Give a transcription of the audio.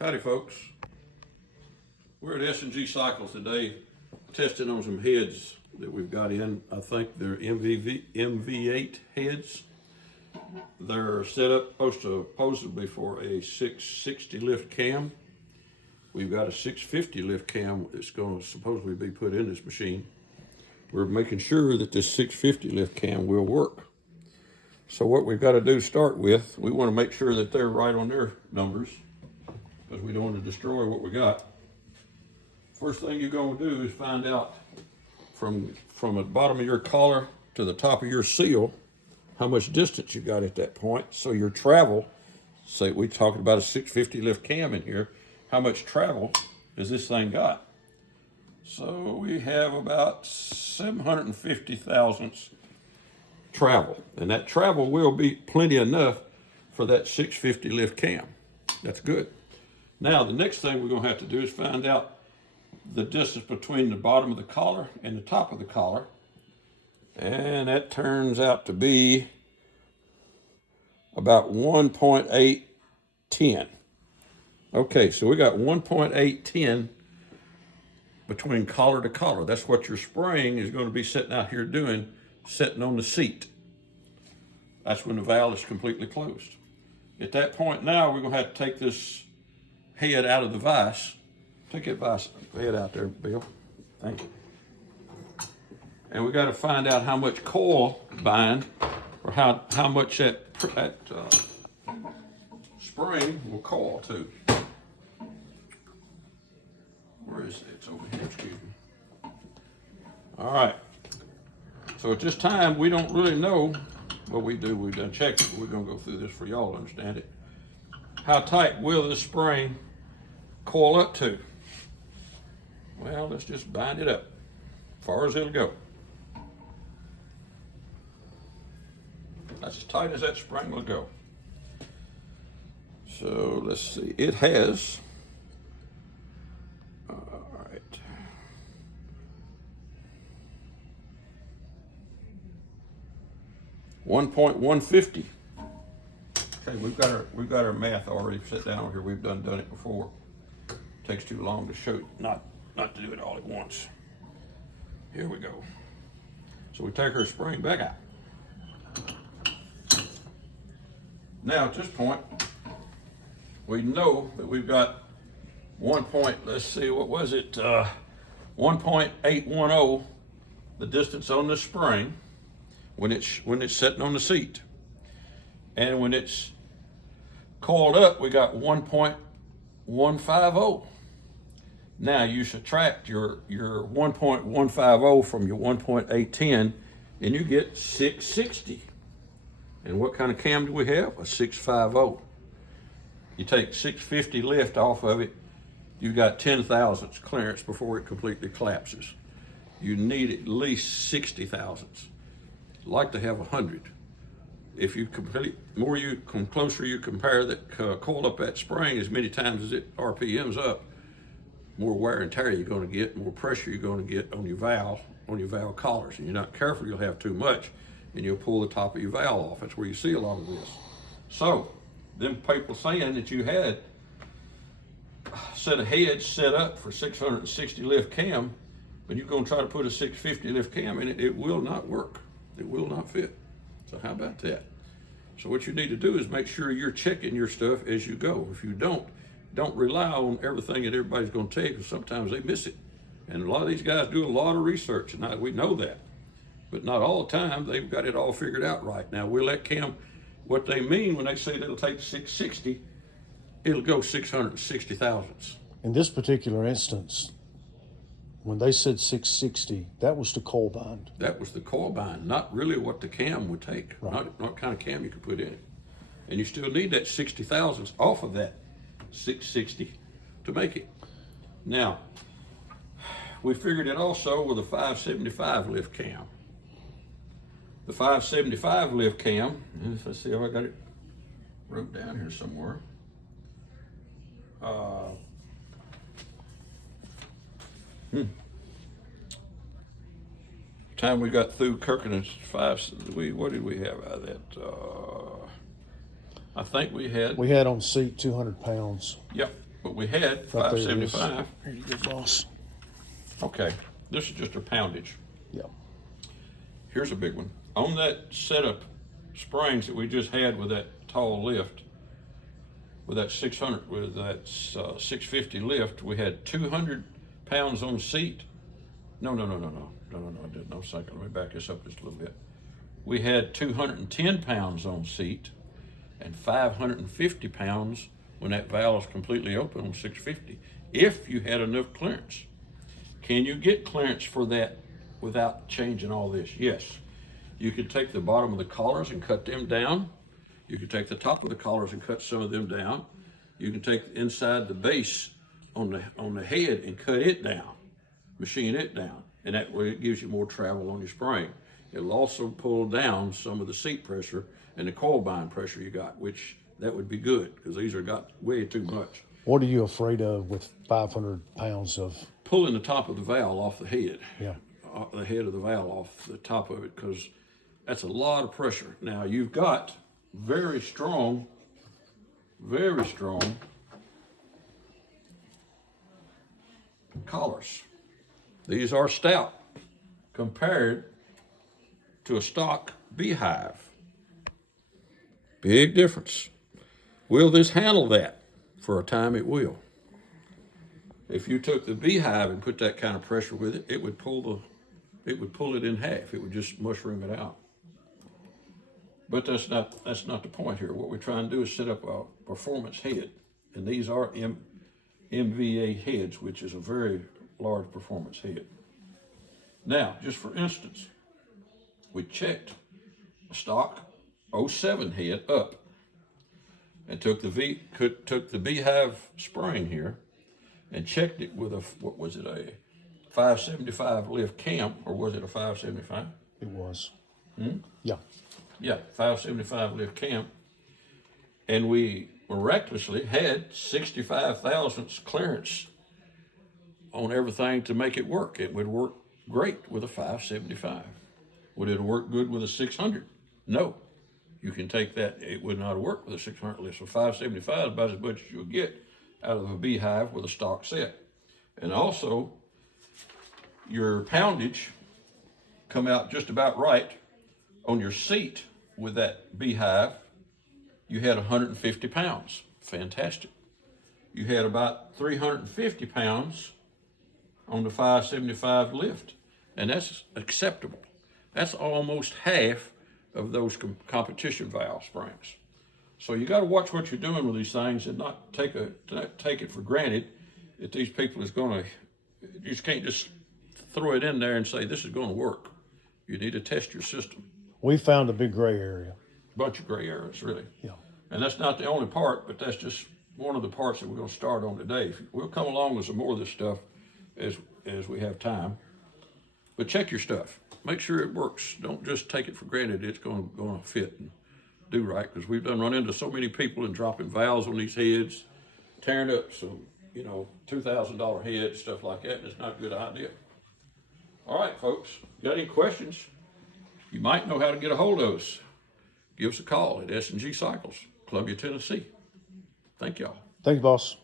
Howdy folks, we're at S&G Cycles today testing on some heads that we've got in. I think they're MV8 heads. They're set up supposedly for a 660 lift cam. We've got a 650 lift cam that's going to supposedly be put in this machine. We're making sure that this 650 lift cam will work. So what we've got to do to start with, we want to make sure that they're right on their numbers, because we don't want to destroy what we got. First thing you're going to do is find out from the bottom of your collar to the top of your seal how much distance you got at that point. So your travel, say we're talking about a 650 lift cam in here, how much travel has this thing got? So we have about 750 thousandths travel, and that travel will be plenty enough for that 650 lift cam. That's good. Now the next thing we're going to have to do is find out the distance between the bottom of the collar and the top of the collar, and that turns out to be about 1.810. Okay, so we got 1.810 between collar to collar. That's what your spring is going to be sitting out here doing, sitting on the seat. That's when the valve is completely closed. At that point now, we're going to have to take this head out of the vise. Take that vise head out there, Bill. Thank you. And we got to find out how much coil bind, or how much that spring will coil to. Where is it? It's over here, excuse me. All right. So at this time, we don't really know what we do. We've done checked it, but we're going to go through this for y'all to understand it. How tight will this spring coil up to? Well, let's just bind it up as far as it'll go. That's as tight as that spring will go. So let's see. It has, all right, 1.150. Okay, we've got our math already set down here. We've done it before. It takes too long to show, not to do it all at once. Here we go. So we take our spring back out. Now at this point, we know that we've got 1.810, the distance on the spring when it's sitting on the seat. And when it's coiled up, we got 1.150. Now you subtract your 1.150 from your 1.810, and you get 660. And what kind of cam do we have? A 650. You take 650 lift off of it, you've got 10 thousandths clearance before it completely collapses. You need at least 60 thousandths. I'd like to have 100. If you closer you compare that coil up that spring as many times as it RPMs up, more wear and tear you're going to get, more pressure you're going to get on your valve collars. And you're not careful, you'll have too much, and you'll pull the top of your valve off. That's where you see a lot of this. So, them people saying that you had a set of heads set up for 660 lift cam, and you're going to try to put a 650 lift cam in it, it will not work. It will not fit. So how about that? So what you need to do is make sure you're checking your stuff as you go. If you don't rely on everything that everybody's going to tell you, because sometimes they miss it. And a lot of these guys do a lot of research, and we know that. But not all the time they've got it all figured out right. Now we'll let cam, what they mean when they say that it'll take 660, it'll go 660 thousandths. In this particular instance, when they said 660, that was the coil bind. That was the coil bind, not really what the cam would take, right. not what kind of cam you could put in it. And you still need that 60 thousandths off of that 660 to make it. Now, we figured it also with a 575 lift cam. The 575 lift cam, let's see if I got it wrote down here somewhere. Time we got through cooking it, what did we have out of that? I think we had on seat 200 pounds. Yep. but we had Right there it is. 575. Here you go, boss. Okay, this is just a poundage. Yeah. Here's a big one. On that setup springs that we just had with that tall lift, with that 650 lift, we had 200 pounds on seat. No. I did no second. Let me back this up just a little bit. We had 210 pounds on seat and 550 pounds when that valve is completely open on 650, if you had enough clearance. Can you get clearance for that without changing all this? Yes. You could take the bottom of the collars and cut them down. You could take the top of the collars and cut some of them down. You can take inside the base on the head and cut it down, machine it down, and that way it gives you more travel on your spring. It'll also pull down some of the seat pressure and the coil bind pressure you got, which that would be good because these are got way too much. What are you afraid of with 500 pounds of? Pulling the top of the valve off the head. Yeah. The head of the valve off the top of it, because that's a lot of pressure. Now you've got very strong collars. These are stout compared to a stock beehive. Big difference. Will this handle that? For a time it will. If you took the beehive and put that kind of pressure with it, it would pull it in half. It would just mushroom it out. But that's not the point here. What we're trying to do is set up a performance head, and these are MVA heads, which is a very large performance head. Now, just for instance, we checked a stock 07 head up, and took the beehive spring here, and checked it with a 575 lift cam, or was it a 575? It was. Yeah. Yeah, 575 lift cam. And we miraculously had 65 thousandths clearance on everything to make it work. It would work great with a 575. Would it work good with a 600? No. You can take that, it would not work with a 600 lift. So 575 is about as much as you'll get out of a beehive with a stock set. And also, your poundage come out just about right on your seat with that beehive. You had 150 pounds. Fantastic. You had about 350 pounds on the 575 lift, and that's acceptable. That's almost half of those competition valve springs. So you got to watch what you're doing with these things and not take it for granted that these people is going to. You just can't just throw it in there and say this is going to work. You need to test your system. We found a big gray area. Bunch of gray areas, really. Yeah. And that's not the only part, but that's just one of the parts that we're going to start on today. We'll come along with some more of this stuff as we have time. But check your stuff. Make sure it works. Don't just take it for granted it's going to fit and do right, because we've run into so many people and dropping valves on these heads, tearing up some, $2,000 heads, stuff like that, and it's not a good idea. All right, folks, got any questions? You might know how to get a hold of us. Give us a call at S&G Cycles, Columbia, Tennessee. Thank y'all. Thank you, boss.